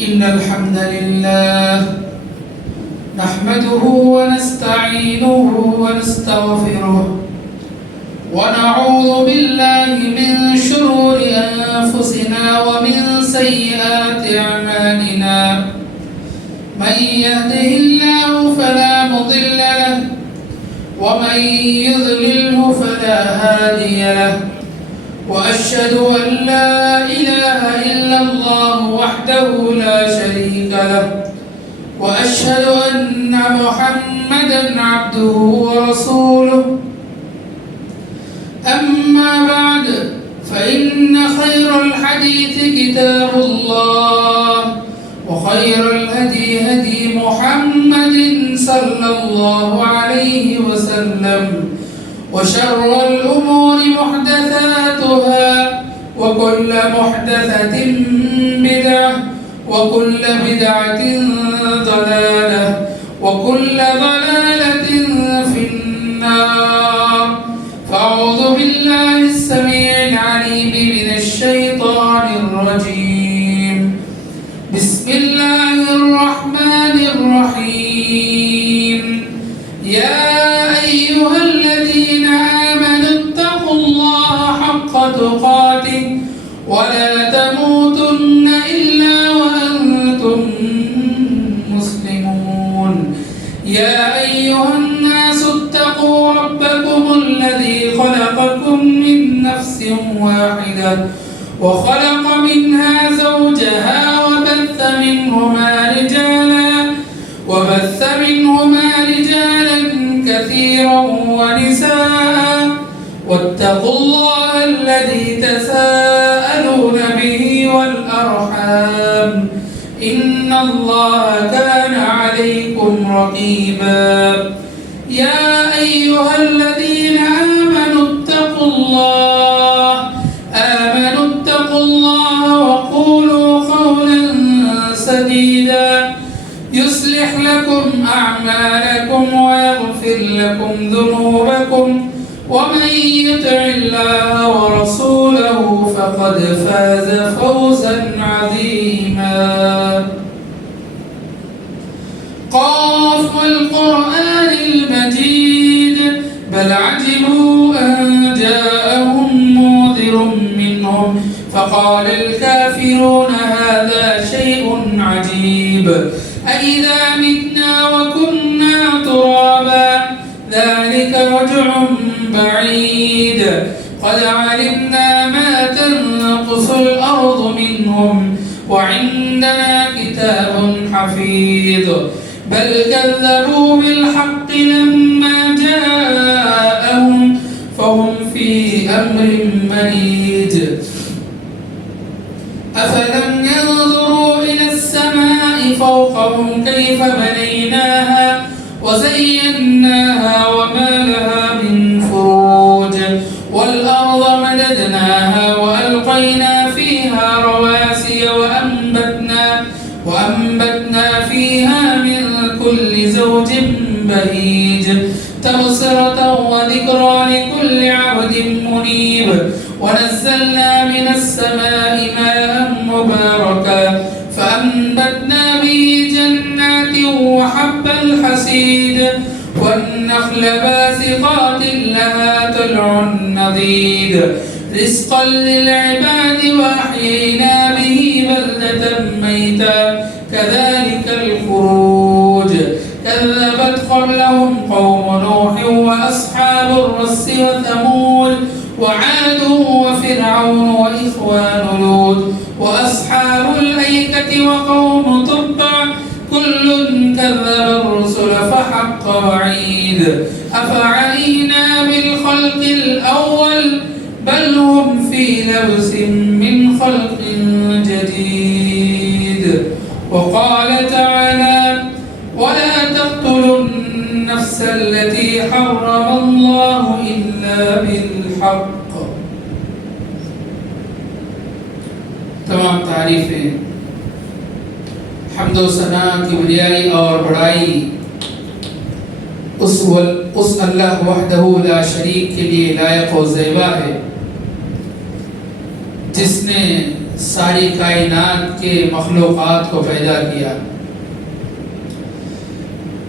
إن الحمد لله نحمده ونستعينه ونستغفره ونعوذ بالله من شرور أنفسنا ومن سيئات أعمالنا من يهده الله فلا مضل له ومن يضلله فلا هادي له وأشهد أن لا إله إلا الله وحده لا شريك له وأشهد أن محمدا عبده ورسوله أما بعد فإن خير الحديث كتاب الله وخير الهدي هدي محمد صلى الله عليه وسلم وشر الأمور محدثاتها وكل محدثة بدعة وكل بدعة ضلالة وكل ضلالة في النار فأعوذ بالله السميع العليم من الشيطان الرجيم بسم الله الرحمن الرحيم يا أيها الذين آمنوا اتقوا الله حق تقاته ولا تموتن إلا وأنتم مسلمون يا أيها الناس اتقوا ربكم الذي خلقكم من نفس واحدة وخلق منها زوجها وبث منهما رجالا كثيرا ونساء واتقوا الله الذي تساءلون به والأرحام إن الله كان عليكم رقيبا يا أيها الذين آمنوا اتقوا الله وقولوا قولا سديدا يصلح لكم أعمالكم ويغفر لكم ذنوبكم ومن يطع الله ورسوله فقد فاز فوزا عظيما قاف والقرآن المجيد بل عجبوا أن جاءهم منذر منهم فقال الكافرون هذا شيء عجيب أإذا متنا وكنا ترابا ذلك رجع بعيد قد علمنا ما تنقص الأرض منهم وعندنا كتاب حفيظ بل كذبوا بالحق لما جاءهم فهم في أمر مريج أفلم ينظروا إلى السماء فوقهم كيف بنيناها وزيناها وما لها من فروج والأرض مددناها وألقينا فيها رواسي وأنبتنا فيها من كل زوج بهيج تبصرة وذكرى لكل عبد منيب ونزلنا من السماء ماء مباركا فأنبتنا به جنات وحب الحصيد والنخل باسقات لها طلع نضيد رزقا للعباد وأحيينا به بلدة ميتا كذلك الخروج كذبت قبلهم قوم نوح وأصحاب الرس وثمود وعاد وفرعون وإخوان لوط وأصحاب الأيكة وقوم تبع كل كذب الرسل فحق وعيد أفعينا بالخلق الأول بل هم في لبس من خلق جديد وقال تعالى ولا تقتلوا النفس التي حرم الله إلا بالحق تمام تعریفیں حمد و ثنا کی بڑائی اور بڑائی اس اللہ وحدہ لا شریک کے لیے لائق و زیبا ہے جس نے ساری کائنات کے مخلوقات کو پیدا کیا.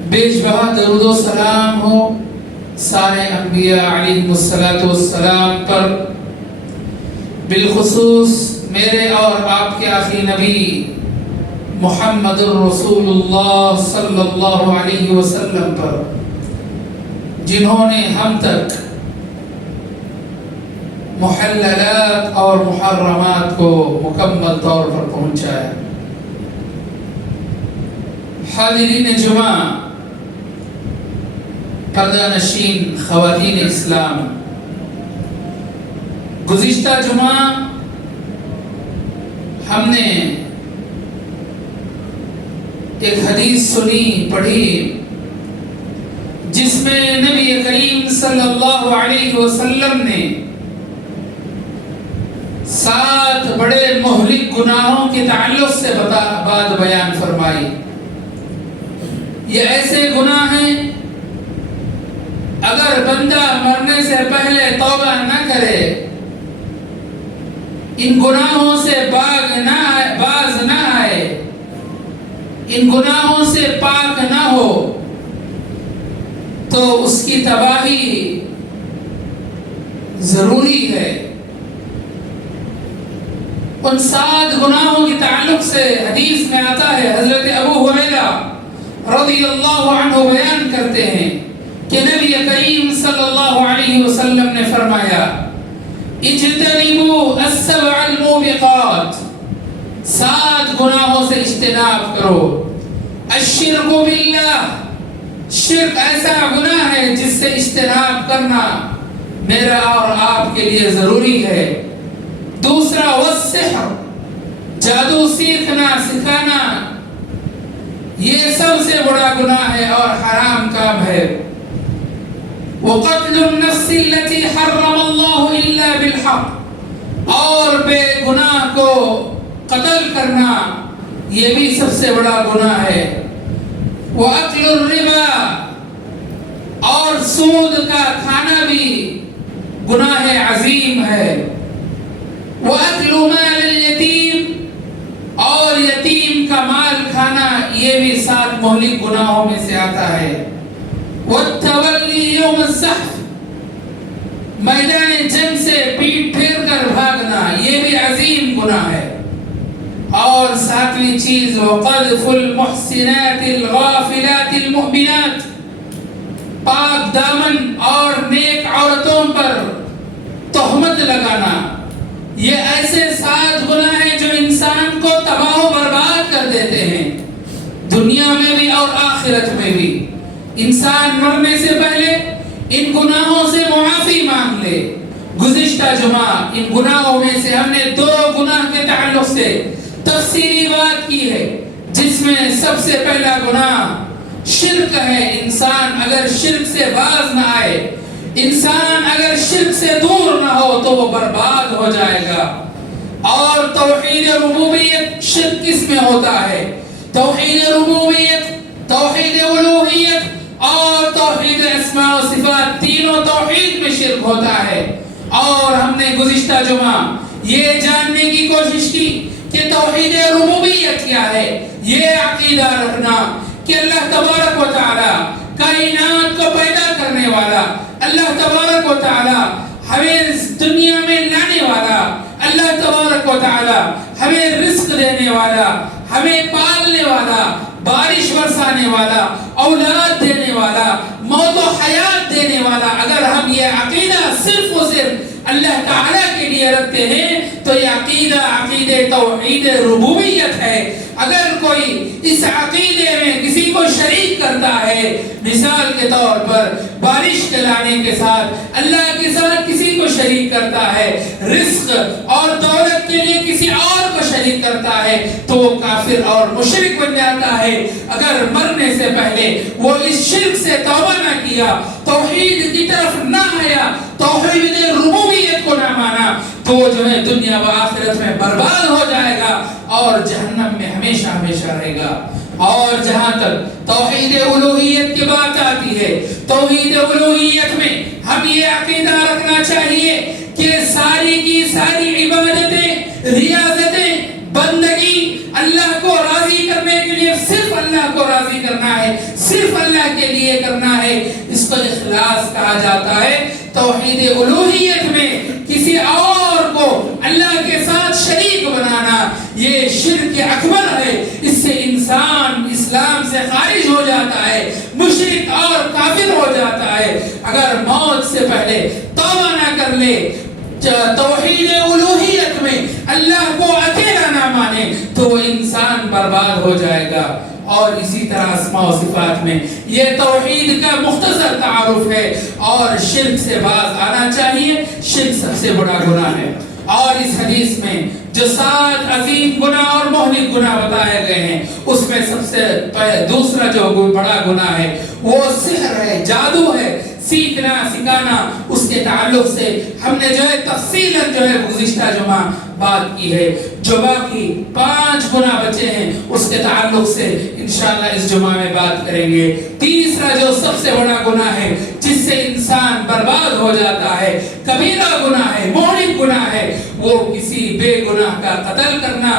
بیش بہا درود و سلام ہو سارے انبیاء علیہم السلام پر، بالخصوص میرے اور آپ کے آخری نبی محمد الرسول اللہ صلی اللہ علیہ وسلم پر، جنہوں نے ہم تک محللات اور محرمات کو مکمل طور پر پہنچایا. حاضرین جمعہ، پردہ نشین خواتین اسلام، گزشتہ جمعہ ہم نے ایک حدیث سنی پڑھی جس میں نبی کریم صلی اللہ علیہ وسلم نے 7 بڑے مہلک گناہوں کے تعلق سے بات بیان فرمائی. یہ ایسے گناہ ہیں اگر بندہ مرنے سے پہلے توبہ نہ کرے، ان گناہوں سے باز نہ آئے، ان گناہوں سے پاک نہ ہو، تو اس کی تباہی ضروری ہے. ان 7 گناہوں کے تعلق سے حدیث میں آتا ہے، حضرت ابو ہریرہ رضی اللہ عنہ بیان کرتے ہیں کہ نبی کریم صلی اللہ علیہ وسلم نے فرمایا، اجتنبوا السبع الموبقات، 7 گناہوں سے اجتناب کرو. الشرک باللہ، شرک ایسا گناہ ہے جس سے اجتناب کرنا میرا اور آپ کے لیے ضروری ہے. دوسرا والسحر، جادو سیکھنا سکھانا، یہ سب سے بڑا گناہ ہے اور حرام کام ہے. وقتل النفس التي حرم الله الا بالحق، اور بے گناہ کو قتل کرنا یہ بھی سب سے بڑا گناہ ہے. وَأَكْلُ الرِّبَا، اور سود کا کھانا بھی گناہ عظیم ہے. وَأَكْلُ مَالِ الْيَتِيمِ، اور یتیم کا مال کھانا یہ بھی 7 مہلک گناہوں میں سے آتا ہے. وَالتَّوَلِّي يَوْمَ الزَّحْفِ، میدان جنگ سے پیٹ پھیر کر بھاگنا یہ بھی عظیم گناہ ہے. اور 7ویں چیز وَقَذْفُ الْمُحْسِنَاتِ الْغَافِلَاتِ الْمُؤْمِنَاتِ، پاک دامن اور نیک عورتوں پر تہمت لگانا. یہ ایسے 7 گناہ ہیں جو انسان کو تباہ و برباد کر دیتے ہیں، دنیا میں بھی اور آخرت میں بھی. انسان مرنے سے پہلے ان گناہوں سے معافی مانگ لے. گزشتہ جمعہ ان گناہوں میں سے ہم نے 2 گناہ کے تعلق سے تفصیلی بات کی ہے، جس میں سب سے پہلا گناہ شرک ہے. انسان اگر شرک سے باز نہ آئے، انسان اگر شرک سے دور نہ ہو تو وہ برباد ہو جائے گا. اور توحید ربوبیت، شرک کس میں ہوتا ہے؟ توحید ربوبیت، توحید الوہیت اور توحید اسماء و صفات، تینوں توحید میں شرک ہوتا ہے. اور ہم نے گزشتہ جمعہ یہ جاننے کی کوشش کی کہ توحید ربوبیت کیا ہے. یہ عقیدہ رکھنا کہ اللہ تبارک و تعالی کائنات کو پیدا کرنے والا، اللہ تبارک و تعالی ہمیں دنیا میں لانے والا، اللہ تبارک و تعالی ہمیں رزق دینے والا، ہمیں پالنے والا، بارش برسانے والا، اولاد دینے والا، موت و حیات دینے والا. اگر ہم یہ عقیدہ صرف و صرف اللہ تعالیٰ کے لیے رکھتے ہیں تو یہ عقیدہ عقیدہ توحید ربوبیت ہے. اگر کوئی اس عقیدے میں کسی کو شریک کرتا ہے، مثال کے طور پر بارش کے لانے کے ساتھ اللہ کے ساتھ کسی کو شریک کرتا ہے، رزق اور دولت کے لیے کسی اور کو شریک کرتا ہے، تو وہ کافر اور مشرک بن جاتا ہے. اگر مرنے سے پہلے وہ اس شرک سے توبہ نہ کیا، توحید کی طرف نہ آیا، توحید ربوبیت کو نہ مانا، تو جو ہے دنیا و آخرت میں برباد ہو جائے گا اور جہنم میں ہمیشہ ہمیشہ رہے گا. اور جہاں تک توحید الوہیت کی بات آتی ہے، توحید الوہیت میں ہم یہ عقیدہ رکھنا چاہیے کہ ساری کی ساری عبادتیں کہا جاتا ہے توحید الوہیت میں کسی اور کو اللہ کے ساتھ شریک بنانا یہ شرک اکبر ہے. اس سے انسان اسلام سے خارج ہو جاتا ہے, مشرک اور کافر ہو جاتا ہے. اگر موت سے پہلے توبہ نہ کر لے, توحید الوہیت میں اللہ کو اکیلا نہ مانے تو وہ انسان برباد ہو جائے گا. اور اسی طرح اسماء و صفات میں یہ توحید کا مختصر تعارف ہے. اور شرک سے باز آنا چاہیے, شرک سب سے بڑا گناہ ہے. اور اس حدیث میں جو 7 عظیم گناہ اور مہلک گناہ بتائے گئے ہیں اس میں سب سے دوسرا جو بڑا گناہ ہے وہ سحر ہے, جادو ہے. سیکھنا سکھانا, اس کے تعلق سے ہم نے جو ہے تفصیلاً جو ہے گزشتہ جمعہ بات کی ہے. جو باقی 5 گناہ بچے ہیں اس کے تعلق سے انشاءاللہ اس جمعہ میں بات کریں گے. تیسرا جو سب سے بڑا گناہ ہے جس سے انسان برباد ہو جاتا ہے, کبیرہ گناہ ہے, مہلک گناہ ہے, وہ کسی بے گناہ کا قتل کرنا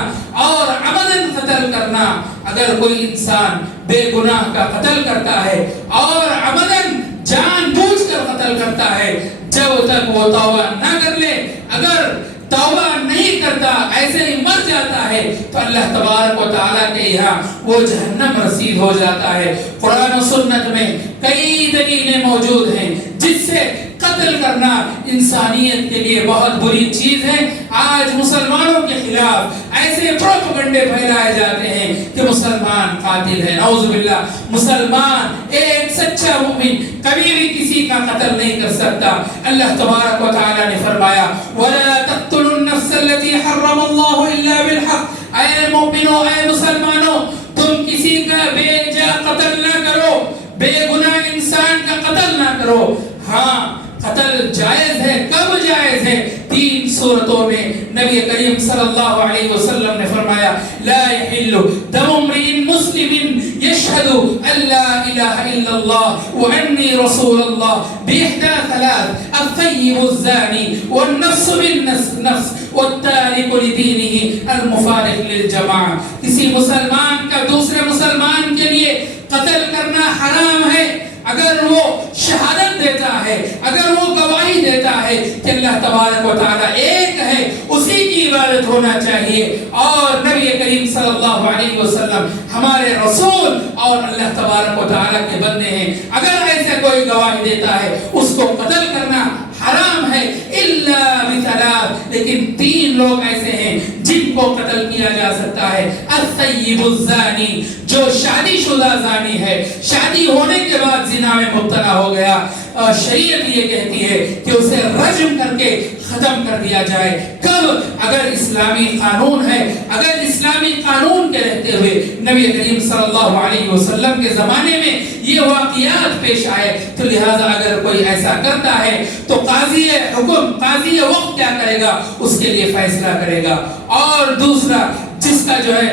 اور عمدن قتل کرنا. اگر کوئی انسان بے گناہ کا قتل کرتا ہے اور عمدن جان بوجھ کر قتل کرتا ہے, جب تک وہ توبہ نہ کر لے, اگر توبہ نہیں کرتا ایسے ہی مر جاتا ہے تو اللہ تبارک و تعالیٰ کے یہاں وہ جہنم رسید ہو جاتا ہے. قرآن و سنت میں کئی دلیلیں موجود ہیں جس سے قتل کرنا انسانیت کے لیے بہت بری چیز ہے. آج مسلمانوں کے خلاف ایسے پروپیگنڈے پھیلائے جاتے ہیں کہ مسلمان قاتل ہے. نعوذ باللہ, مسلمان ایک سچا مومن کبھی بھی کسی کا قتل نہیں کر سکتا. اللہ تبارک و تعالی نے فرمایا وَلَا تَقْتُلُوا النَّفْسَ الَّتِي حَرَّمَ اللَّهُ إِلَّا بِالْحَقِّ. اے مومنو, اے مسلمانوں, تم کسی کا بے جا قتل نہ کرو, بے گناہ انسان کا قتل نہ کرو. ہاں قتل جائز ہے. کب جائز ہے؟ 3 صورتوں میں. نبی کریم صلی اللہ علیہ وسلم نے فرمایا لا يحل دم امرئ مسلم يشهد ان لا اله الا الله واني رسول الله باحدى 3: الطيب الزاني والنفس بالنفس والتارك لدينه المفارق للجماعه. کسی مسلمان کا دوسرے مسلمان کے لیے قتل کرنا حرام ہے اگر وہ شہادت دیتا ہے, اگر وہ گواہی دیتا ہے کہ اللہ تبارک و تعالیٰ ایک ہے, اسی کی عبادت ہونا چاہیے اور نبی کریم صلی اللہ علیہ وسلم ہمارے رسول اور اللہ تبارک و تعالیٰ کے بندے ہیں. اگر ایسے کوئی گواہی دیتا ہے اس کو قتل کرنا حرام ہے الا بثلاث, لیکن 3 لوگ ایسے ہیں جن کو قتل کیا جا سکتا ہے. الطیب الزانی, جو شادی شدہ زانی ہے, شادی ہونے کے بعد زنا میں مبتلا ہو گیا, شریعت یہ کہتی ہے کہ اسے رجم کر کے ختم کر دیا جائے. کب؟ اگر اسلامی قانون ہے, اگر اسلامی قانون کے رہتے ہوئے نبی کریم صلی اللہ علیہ وسلم کے زمانے میں یہ واقعات پیش آئے تو لہذا اگر کوئی ایسا کرتا ہے تو قاضی حکم, قاضی وقت کیا کرے گا, اس کے لیے فیصلہ کرے گا. اور دوسرا جس کا جو ہے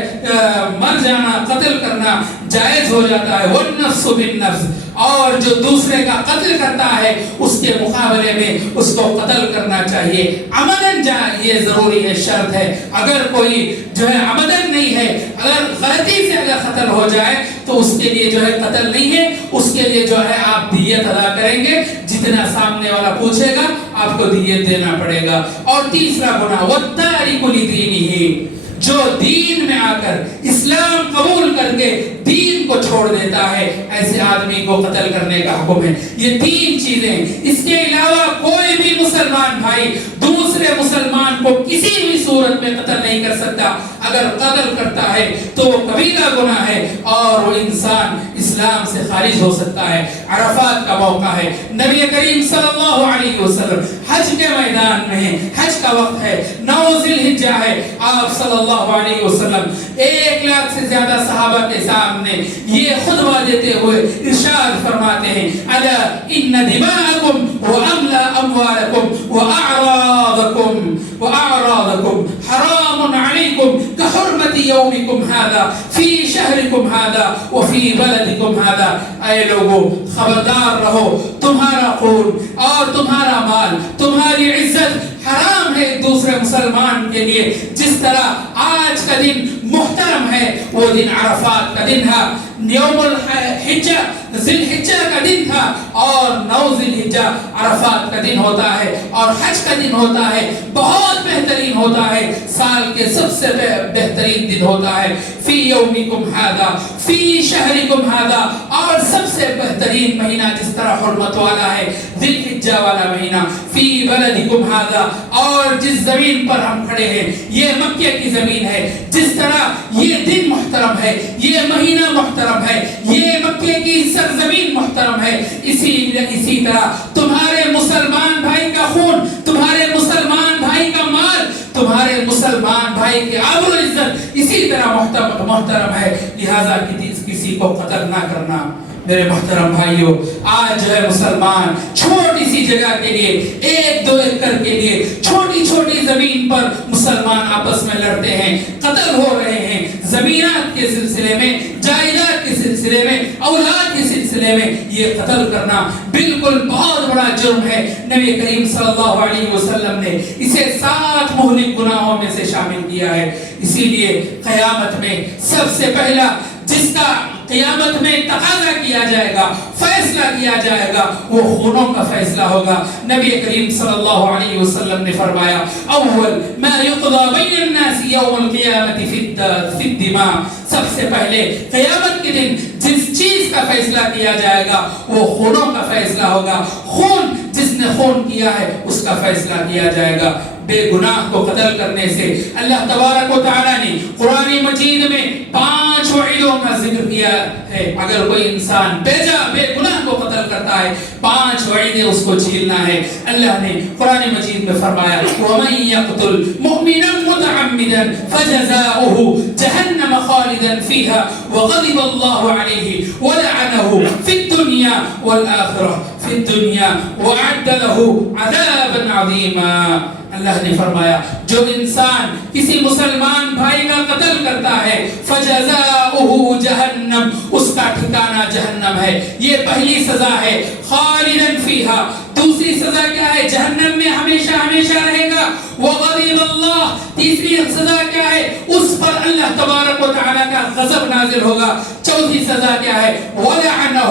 مر جانا, قتل کرنا جائز ہو جاتا ہے, والنفس بالنفس, اور جو دوسرے کا قتل کرتا ہے اس کے مقابلے میں اس کو قتل کرنا چاہیے. عمدن یہ ضروری ہے, شرط ہے. اگر کوئی جو ہے عمدن نہیں ہے, اگر غلطی سے اگر قتل ہو جائے تو اس کے لیے جو ہے قتل نہیں ہے, اس کے لیے جو ہے آپ دیت ادا کریں گے, جتنا سامنے والا پوچھے گا آپ کو دیت دینا پڑے گا. اور تیسرا گناہ والتارک لدینہ, جو دین میں آ کر اسلام قبول کر کے دین کو چھوڑ دیتا ہے, ایسے آدمی کو قتل کرنے کا حکم ہے. یہ 3 چیزیں. اس کے علاوہ کوئی بھی مسلمان بھائی دوسرے مسلمان کو کسی بھی صورت میں قتل نہیں کر سکتا. اگر قتل کرتا ہے تو وہ کبیرہ گناہ ہے اور وہ انسان اسلام سے خارج ہو سکتا ہے. عرفات کا موقع ہے, نبی کریم صلی اللہ علیہ وسلم حج کے میدان میں ہیں, حج کا وقت ہے, 9 ذی الحجہ ہے. آپ صلی اللہ علیہ وسلم 1 لاکھ سے زیادہ صحابہ کے سامنے یہ خطبہ دیتے ہوئے ارشاد فرماتے ہیں الا ان دماءکم واموالکم واعراضکم حرام علیکم کحرمت یومکم ھذا فی شہرکم ھذا وفی بلدکم ھذا، اے لوگو خبردار رہو، تمہارا خون اور تمہارا مال، تمہاری عزت حرام ہے ایک دوسرے مسلمان کے لیے، جس طرح آج کا دن محترم ہے، وہ دن عرفات کا دن ہے، یوم الحجہ ذی الحجہ کا دن تھا، اور 9 ذی الحجہ عرفات کا دن ہوتا ہے، اور حج کا دن ہوتا ہے، بہت بہترین ہوتا ہے، سال کے سب سے بہترین دن ہوتا ہے، فی یومکم ھذا فی شہرکم ھذا، اور سب سے بہترین مہینہ جس طرح حرمت والا ہے ذی الحجہ والا مہینہ، فی بلدکم ھذا، اور جس زمین پر ہم کھڑے ہیں یہ مکہ کی زمین ہے، جس طرح یہ دن محترم ہے، یہ مہینہ محترم ہے، یہ مکہ کی سرزمین محترم ہے، اسی طرح تمہارے مسلمان بھائی کا خون، تمہارے مسلمان بھائی کا مال، تمہارے مسلمان بھائی کے آبرو و عزت اسی طرح محترم ہے، لہذا کسی کو قتل نہ کرنا۔ میرے محترم بھائیوں، آج جو ہے مسلمان چھوٹی سی جگہ کے لیے، 1-2 ایکڑ کے لیے، چھوٹی چھوٹی زمین پر مسلمان آپس میں لڑتے ہیں، قتل ہو رہے ہیں، زمینات کے سلسلے میں، جائیداد کے سلسلے میں، اولاد کے سلسلے میں یہ قتل کرنا بالکل بہت بڑا جرم ہے۔ نبی کریم صلی اللہ علیہ وسلم نے اسے 7 مہلک گناہوں میں سے شامل کیا ہے، اسی لیے قیامت میں سب سے پہلا جس کا قیامت میں تقاضا کیا جائے گا، فیصلہ کیا جائے گا، وہ خونوں کا فیصلہ ہوگا۔ نبی کریم صلی اللہ علیہ وسلم نے فرمایا اول ما یقضى بین الناس یوم القیامت فی الدماء، سب سے پہلے قیامت کے دن جس چیز کا فیصلہ کیا جائے گا وہ خونوں کا فیصلہ ہوگا، خون جس نے خون کیا ہے اس کا فیصلہ کیا جائے گا۔ بے گناہ کو قتل کرنے سے اللہ تبارک و تعالی نے قرآن مجید میں 5 وعیدوں کا ذکر کیا ہے، اگر کوئی انسان بے گناہ کو قتل کرتا ہے 5 وعیدیں اس کو جھیلنا ہے۔ اللہ نے قرآن مجید میں فرمایا وَمَن يَقْتُلْ مُؤْمِنًا مُتَعَمِّدًا فَجَزَاؤُهُ جَهَنَّمَ خَالِدًا فِيهَا وَغَضِبَ اللَّهُ عَلَيْهِ وَلَعَنَهُ فِي الدُّنْيَا وَالْآخِرَةِ فِي الدُّنْيا وَأَعَدَّ لَهُ عَذَابًا عَظِيمًا۔ اللہ نے فرمایا جو انسان کسی مسلمان بھائی کا قتل کرتا ہے فجزاؤہ جہنم، اس کا ٹھکانہ جہنم ہے، یہ پہلی سزا ہے، خالدن فیہا، دوسری سزا کیا ہے؟ جہنم میں ہمیشہ ہمیشہ رہے گا، وغضب اللہ، تیسری سزا کیا ہے؟ اس پر اللہ تبارک و تعالی کا غضب نازل ہوگا، چوتھی سزا کیا ہے؟ ولعنہ،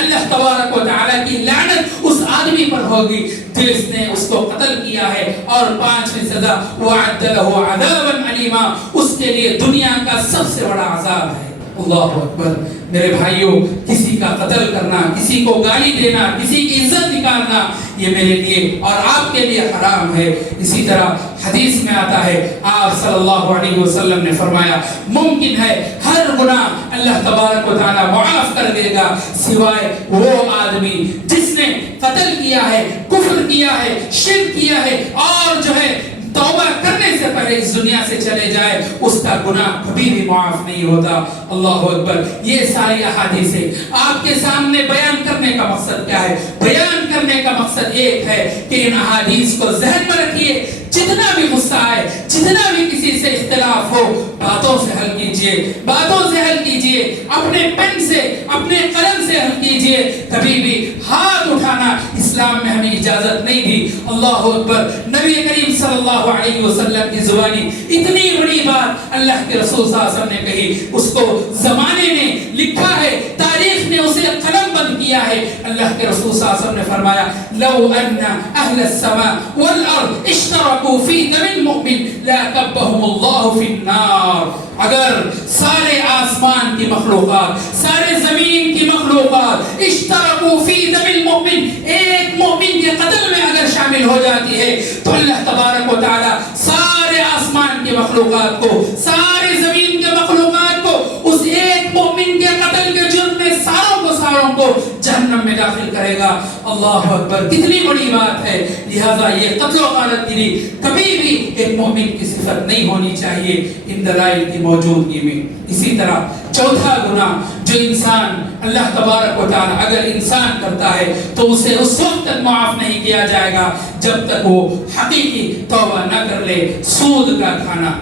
اللہ تبارک و تعالی کی لعنت اس آدمی پر ہوگی جس نے اس کو قتل کیا ہے، اور 5ویں سزا وَأَعَدَّ لَهُ عَذَابًا عَلِيمًا، اس کے لیے دنیا کا سب سے بڑا عذاب ہے۔ اللہ اکبر۔ میرے بھائیوں، کسی کا قتل کرنا، کسی کو گالی دینا، کسی کی عزت نکالنا، یہ میرے لیے اور آپ کے لیے حرام ہے۔ اسی طرح حدیث میں آتا ہے، آپ صلی اللہ علیہ وسلم نے فرمایا ممکن ہے ہر گناہ اللہ تبارک و تعالی معاف کر دے گا سوائے وہ آدمی جس نے قتل کیا ہے، کفر کیا ہے، شرک کیا ہے، اور جو ہے توبہ کرنے سے پہلے اس دنیا سے چلے جائے، اس کا گناہ کبھی بھی معاف نہیں ہوتا۔ اللہ اکبر۔ یہ ساری احادیث آپ کے سامنے بیان کرنے کا مقصد کیا ہے؟ بیان کرنے کا مقصد ایک ہے کہ ان احادیث کو ذہن میں رکھیے، جتنا بھی غصہ آئے، جتنا بھی کسی سے اختلاف ہو، باتوں سے حل کیجئے، باتوں سے حل کیجئے، اپنے پن سے، اپنے قلم سے حل کیجئے، کبھی بھی ہاتھ اٹھانا اسلام میں ہمیں اجازت نہیں دی۔ اللہ اکبر۔ نبی کریم صلی اللہ علیہ وسلم کی زبانی اتنی بڑی بات اللہ کے رسول صلی اللہ علیہ وسلم نے کہی، اس کو زمانے نے لکھا ہے، تاریخ نے اسے قلم بند کیا ہے۔ اللہ کے رسول صلی اللہ علیہ وسلم نے فرمایا لو ان اہل السماء والارض اشترکوا فی دم المؤمن لاکبهم اللہ فی النار، اگر سارے آسمان کی مخلوقات، سارے زمین کی مخلوقات اشترکوا فی دم المؤمن، ایک مومن کے قتل میں اگر شامل ہو جاتی ہے تو اللہ تبارک و تعالی سارے آسمان کی مخلوقات کو، سارے زمین کے مخلوقات کو اس ایک مومن کے قتل کے جرم میں ساروں کو جہنم میں داخل کرے گا۔ اللہ اکبر۔ کتنی بڑی بات ہے۔ لہذا یہ قتل و غارت گیری کبھی بھی ایک مومن کی صفت نہیں ہونی چاہیے ان دلائل کی موجودگی میں۔ اسی طرح چوتھا گناہ جو انسان اللہ تبارک و تعالی اگر انسان کرتا ہے تو اسے اس وقت تک معاف نہیں کیا جائے گا جب تک وہ حقیقی توبہ نہ کر لے، سود کا کھانا۔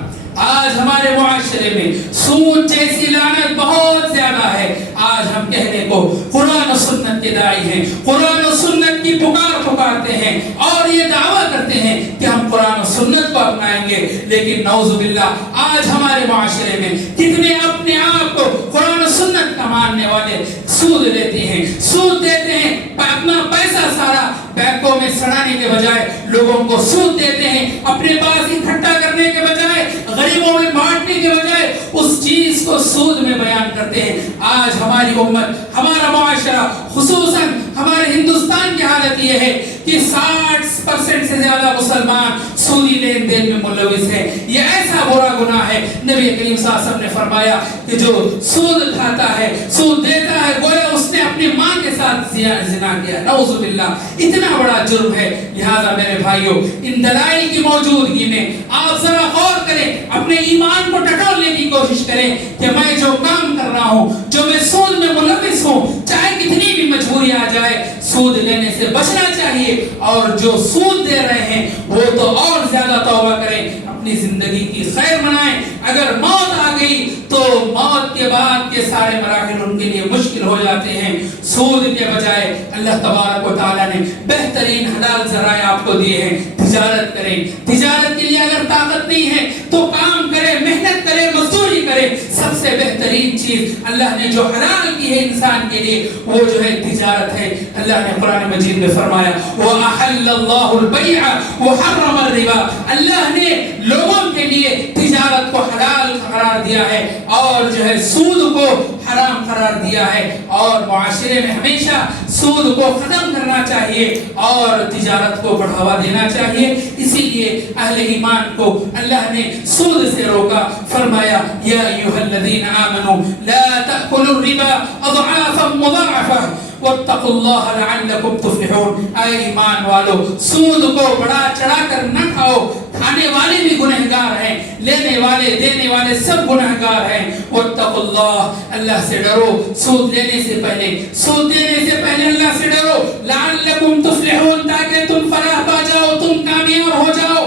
آج ہمارے معاشرے میں سود جیسی لعنت بہت زیادہ ہے. آج ہم کہنے کو قرآن و سنت کے داعی ہیں, قرآن و سنت کی پکارتے ہیں اور یہ دعویٰ کرتے ہیں کہ ہم قرآن و سنت کو اپنائیں گے, لیکن نعوذ باللہ آج ہمارے معاشرے میں کتنے اپنے آپ کو قرآن و سنت کا ماننے والے سود لیتے ہیں, سود دیتے ہیں, اپنا پیسہ سارا بینکوں میں سڑانے کے بجائے لوگوں کو سود دیتے ہیں, اپنے پاس اکٹھا کرنے کے بجائے غریبوں میں بانٹنے کے بجائے اس چیز کو سود میں بیان کرتے ہیں. آج ہماری امت, ہمارا معاشرہ, خصوصاً ہمارے ہندوستان کی حالت یہ ہے کہ 60% سے زیادہ مسلمان سودی لین دین میں ملوث ہیں. یہ ایسا برا گناہ ہے, نبی کریم صلی اللہ علیہ وسلم نے فرمایا کہ جو سود کھاتا ہے, سود دیتا ہے, گویا اس نے اپنی ماں کے ساتھ زنا کیا. نعوذ باللہ, اتنا بڑا جرم ہے. لہذا میرے بھائیوں, ان دلائل کی موجودگی میں آپ ذرا غور کریں, اپنے ایمان کو ٹٹولنے کی کوشش کریں کہ میں جو کام کر رہا ہوں, جو میں سود میں ملوث ہوں, چاہے کتنی بھی مجبوری آ جائے, سود لینے سے بچنا چاہیے. اور جو سود دے رہے ہیں وہ تو اور زیادہ توبہ کریں, اپنی زندگی کی خیر بنائیں. اگر موت آ گئی تو موت کے بعد کے سارے مراحل ان کے لیے مشکل ہو جاتے ہیں. سود کے بجائے اللہ تبارک و تعالیٰ نے بہترین حلال ذرائع آپ کو دیے ہیں. تجارت کریں, تجارت کے لیے اگر طاقت نہیں ہے تو کام کریں, محنت کریں, مزدوری کریں. سب سے بہترین چیز اللہ نے جو حلال کی ہے انسان کے لیے وہ جو ہے تجارت ہے. اللہ نے قرآن مجید میں فرمایا وَأَحَلَّ اللَّهُ الْبَيْعَ وَحَرَّمَ الرِّبَا, اللہ نے لوگوں کے لیے تجارت کو حلال قرار دیا ہے اور جو ہے سود کو حرام قرار دیا ہے. اور معاشرے میں ہمیشہ سود کو ختم کرنا چاہیے اور تجارت کو بڑھاوا دینا چاہیے. اسی لیے اہل ایمان کو اللہ نے سود سے روکا, فرمایا یا ایھا الذین آمنوا لا تأکلوا الربا اضعافا مضاعفہ واتقوا اللہ لعلکم تفلحون. اے ایمان والو, سود کو بڑا چڑھا کر نہ کھاؤ. کھانے والے بھی گنہگار ہیں, لینے والے دینے والے سب گنہگار ہیں. واتقوا اللہ, اللہ سے ڈرو. سود لینے سے پہلے, سود دینے سے پہلے اللہ سے ڈرو. لعلکم تفلحون, تاکہ تم فلاح پا جاؤ, تم کامیاب ہو جاؤ.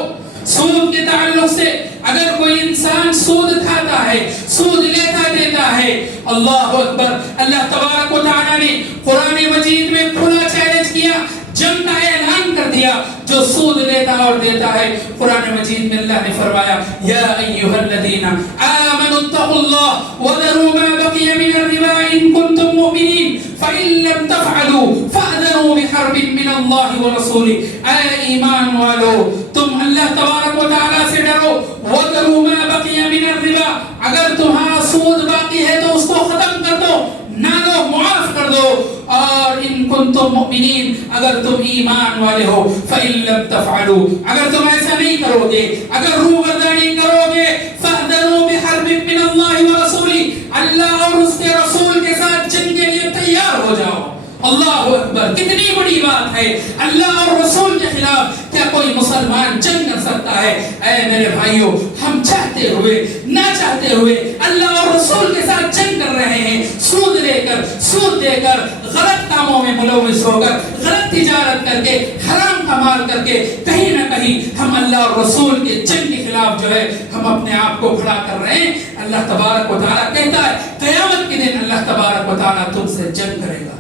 سود کے تعلق سے اگر کوئی انسان سود کھاتا ہے, سود لیتا دیتا ہے, اللہ اکبر, اللہ تبارک و تعالیٰ نے قرآن مجید میں کھلا چیلنج کیا, جنگ کا اعلان کر دیا جو سود لیتا اور دیتا ہے. قرآن مجید میں اللہ نے فرمایا یا ایھا الذین آمنوا اتقوا اللہ وذروا ما بقی من الربا ان کنتم مؤمنین فإن لم تفعلوا فأذنوا بحرب من اللہ ورسولہ. اے ایمان والو, تم اللہ تبارک و تعالیٰ سے ڈرو. وذروا ما بقی من الربا, اگر تمہارا سود باقی ہے تو اس کو ختم کر دو, نہ دو, معاف کر دو. اور ان کنتم مؤمنین, اگر تم ایمان والے ہو, فإن لم تفعلوا, اگر تم ایسا نہیں کرو گے, اگر روگردانی کرو گے, فأذنوا بحرب من اللہ ورسولہ, اللہ اور اس کے رسول کے ساتھ جنگ کے لیے تیار ہو جاؤ. اللہ اکبر, کتنی بڑی بات ہے. اللہ اور رسول کے خلاف کیا کوئی مسلمان جنگ کر سکتا ہے؟ اے میرے بھائیوں, ہم چاہتے ہوئے نہ چاہتے ہوئے اللہ اور رسول کے ساتھ جنگ کر رہے ہیں. سود لے کر, سود دے کر, غلط کاموں میں ملوث ہو کر, غلط تجارت کر کے, حرام کمال کر کے, کہیں نہ کہیں ہم اللہ اور رسول کے جنگ کے خلاف جو ہے ہم اپنے آپ کو کھڑا کر رہے ہیں. اللہ تبارک و تعالیٰ کہتا ہے قیامت کے دن اللہ تبارک و تعالیٰ تم سے جنگ کرے گا.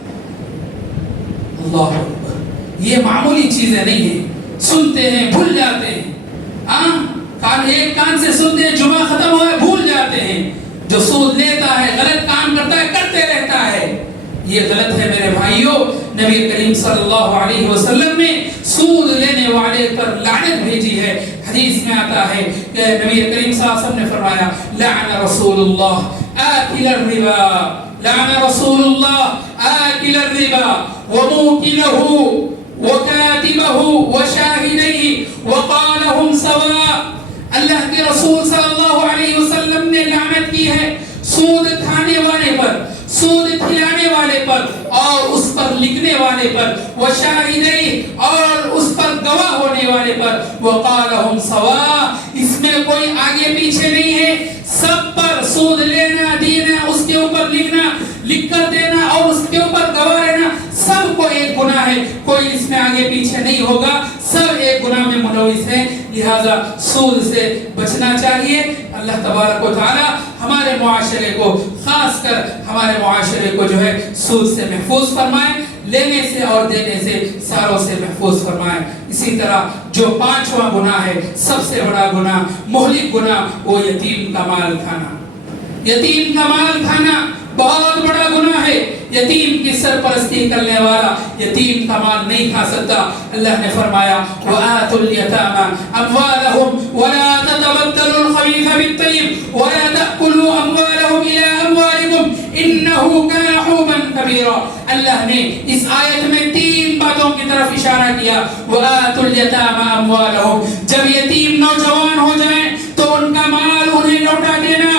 اللہ اکبر, یہ معمولی چیزیں نہیں ہیں. سنتے ہیں, بھول جاتے ہیں. ایک کان سے سنتے ہیں, جمعہ ختم ہوا ہے, بھول جاتے ہیں. جو سود لیتا ہے, غلط کام کرتا ہے, کرتے رہتا ہے. یہ غلط ہے میرے بھائیوں. نبی کریم صلی اللہ علیہ وسلم نے سود لینے والے پر لعنت بھیجی ہے. حدیث میں آتا ہے کہ نبی کریم صلی اللہ علیہ وسلم نے فرمایا لعن رسول اللہ آکل الربا, لعن رسول اللہ آکل الربا وموکلہ وکاتبہ وشاہدیہ وقالہم سواء. اللہ کے رسول صلی اللہ علیہ وسلم نے لعنت کی ہے سود کھانے والے پر, سود کھلانے والے پر اور اس پر لکھنے والے پر, وشاہدیہ اور اس پر گواہ ہونے والے پر, وقالہم سواء, اس میں کوئی آگے پیچھے نہیں ہے. سب پر سود لینا, دینا, اس کے اوپر لکھنا, لکھ کر دینا اور اس کے اوپر گواہ رہنا, سب کو ایک گناہ ہے. کوئی اس میں آگے پیچھے نہیں ہوگا, سب ایک گناہ میں ملوث ہے. لہذا سود سے بچنا چاہیے. اللہ تبارک و تعالی ہمارے معاشرے کو, خاص کر ہمارے معاشرے کو جو ہے سود سے محفوظ فرمائے, لینے سے اور دینے سے ساروں سے محفوظ فرمائے. اسی طرح جو 5واں گناہ ہے, سب سے بڑا گناہ, مہلک گناہ, وہ یتیم کا مال کھانا. یتیم کا مال کھانا بہت بڑا گناہ ہے. یتیم کی سرپرستی کرنے والا یتیم کا مال نہیں کھا سکتا. اللہ نے فرمایا وَآتُوا الْيَتَامَى أَمْوَالَهُمْ وَلَا تَتَبَدَّلُوا الْخَبِيثَ بِالطَّيِّبِ وَلَا تَأْكُلُوا أَمْوَالَهُمْ إِلَى أَمْوَالِكُمْ إِنَّهُ كَانَ حُوبًا كَبِيرًا. اللہ نے اس آیت میں 3 باتوں کی طرف اشارہ کیا. وَآتُوا الْيَتَامَى أَمْوَالَهُمْ, جب یتیم نوجوان ہو جائیں تو ان کا مال انہیں لوٹا دینا.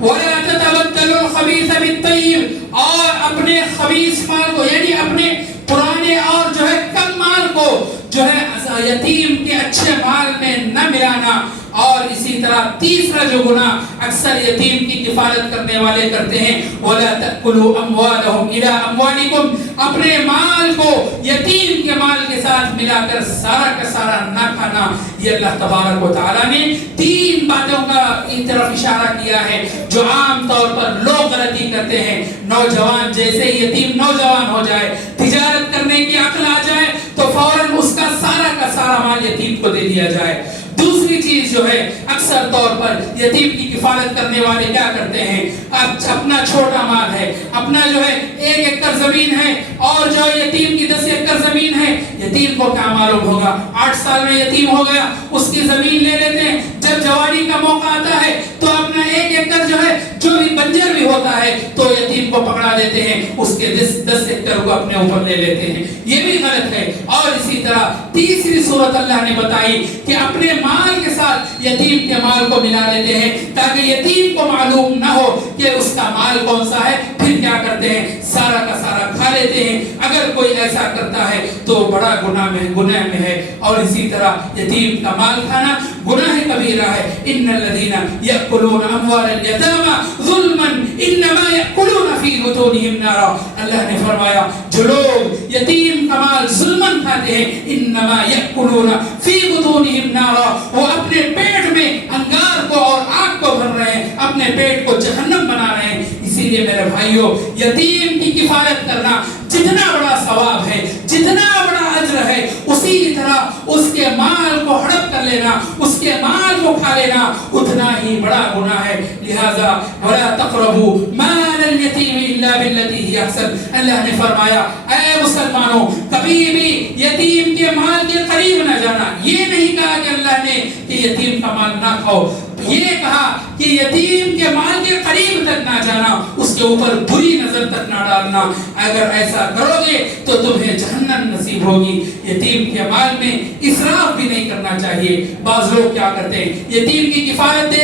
وَلَا تَتَبَدَّلُوا الْخَبِيثَ بِالطَّيِّبِ, اور اپنے خبیث مال کو یعنی اپنے پرانے اور جو ہے کم مال کو جو ہے یتیم کے اچھے مال میں نہ ملانا. اور اسی طرح تیسرا جو گناہ اکثر یتیم کی کفالت کرنے والے کرتے ہیں, وَلَا تَأْكُلُوا أَمْوَالَهُمْ إِلَىٰ أَمْوَالِكُمْ, اپنے مال کو یتیم کے مال کے ساتھ ملا کر سارا کا سارا نہ کھانا. یہ اللہ تبارک و تعالیٰ نے 3 باتوں کا ایک طرف اشارہ کیا ہے جو عام طور پر لوگ غلطی کرتے ہیں. نوجوان جیسے یتیم نوجوان ہو جائے, تجارت کرنے کی عقل آ جائے تو فوراً اس کا سارا مال یتیم کو دے دیا جائے. دوسری چیز جو ہے اکثر طور پر یتیم کی کفالت کرنے والے کیا کرتے ہیں, اپنا چھوٹا مال ہے, اپنا جو ہے 1 ایکڑ زمین ہے اور جو یتیم کی 10 ایکڑ زمین ہے. یتیم کو کیا معلوم ہوگا, 8 سال میں یتیم ہو گیا, اس کی زمین لے لیتے ہیں. جب جوانی کا موقع آتا ہے تو اپنا 1 ایکڑ جو ہے جو بھی بنجر بھی ہوتا ہے تو یتیم کو پکڑا دیتے ہیں, اس کے 10 ایکڑ کو اپنے اوپر لے لیتے ہیں. یہ بھی غلط ہے. اور اسی طرح تیسری صورت اللہ نے بتائی کہ اپنے مال کے ساتھ یتیم کے مال کو ملا لیتے ہیں تاکہ یتیم کو معلوم نہ ہو کہ اس کا مال کون سا ہے. پھر کیا کرتے ہیں, سارا کا سارا کھا لیتے ہیں. اگر کوئی ایسا کرتا ہے تو بڑا گناہ میں ہے. اور اسی طرح یتیم کا مال کھانا گناہ کبیرہ ہے. ان الذين ياكلون اموال اليتامى ظلما انما ياكلون في بطونهم نارا. اللہ نے فرمایا جو لوگ یتیم کا مال ظلمن کھاتے ہیں انما ياكلون في بطونهم نارا, وہ اپنے پیٹ میں انگار کو اور آگ کو بھر رہے ہیں, اپنے پیٹ کو جہنم بنا رہے ہیں. اسی لیے میرے بھائیوں, یتیم کی کفالت کرنا جتنا بڑا ثواب ہے, جتنا بڑا اجر ہے, اسی طرح اس کے مال کو ہڑپ کر لینا, اس کے مال کو کھا لینا اتنا ہی بڑا گناہ ہے. لہذا ولا تقربوا مال اليتيم الا بالتي هي احسن. اللہ نے فرمایا اے مسلمانوں, کبھی بھی یتیم کے مال کے قریب نہ جانا. یہ نہیں کہا کہ اللہ نے کہ یتیم کا مال نہ کھاؤ, یہ کہا کہ یتیم کے مال کے قریب تک نہ جانا, اس کے اوپر بری نظر تک نہ ڈالنا. اگر ایسا کرو گے تو تمہیں جہنم نصیب ہوگی. یتیم کے مال میں اسراف بھی نہیں کرنا چاہیے. بعض لوگ کیا کرتے ہیں, یتیم کی کفالت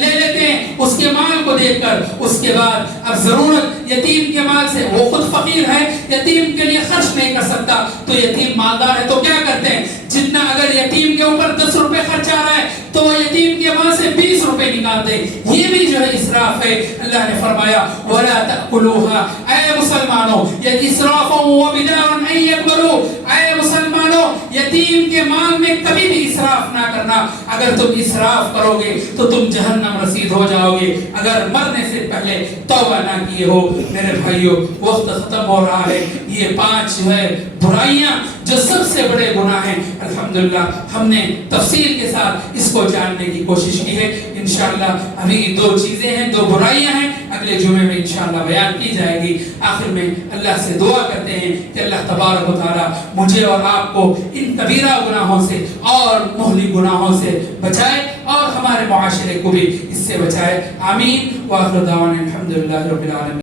لے لیتے ہیں اس کے مال کو دیکھ کر, اس کے بعد اب ضرورت یتیم کے مال سے, وہ خود فقیر ہے, یتیم کے لیے خرچ نہیں کر سکتا, تو یتیم مالدار ہے تو کیا کرتے ہیں, جتنا اگر یتیم کے اوپر 10 روپے خرچ آ رہا ہے تو یتیم کے مال سے 20 روپے نکالتے. یہ بھی جو ہے اسراف ہے. اللہ نے فرمایا ولا تأكلوها, اے مسلمانوں یہ اسراف وبدار ان يكبروا, اے مسلمانوں یتیم کے مال میں کبھی بھی اسراف نہ کرنا. اگر تم اسراف کرو گے تو تم جہنم رسید ہو جاؤ گے اگر مرنے سے پہلے توبہ نہ کیے ہو. میرے بھائیوں وقت ختم ہو رہا ہے. یہ 5 جو ہے برائیاں جو سب سے بڑے گناہ ہیں, الحمدللہ ہم نے تفصیل کے ساتھ اس کو جاننے کی کوشش کی ہے. انشاءاللہ ابھی 2 چیزیں ہیں, 2 برائیاں ہیں, اگلے جمعے میں انشاءاللہ بیان کی جائے گی. آخر میں اللہ سے دعا کرتے ہیں کہ اللہ تبارک و تعالی مجھے اور آپ کو ان کبیرہ گناہوں سے اور مہلک گناہوں سے بچائے اور ہمارے معاشرے کو بھی اس سے بچائے. آمین. وآخر دعوانا الحمدللہ رب العالمین.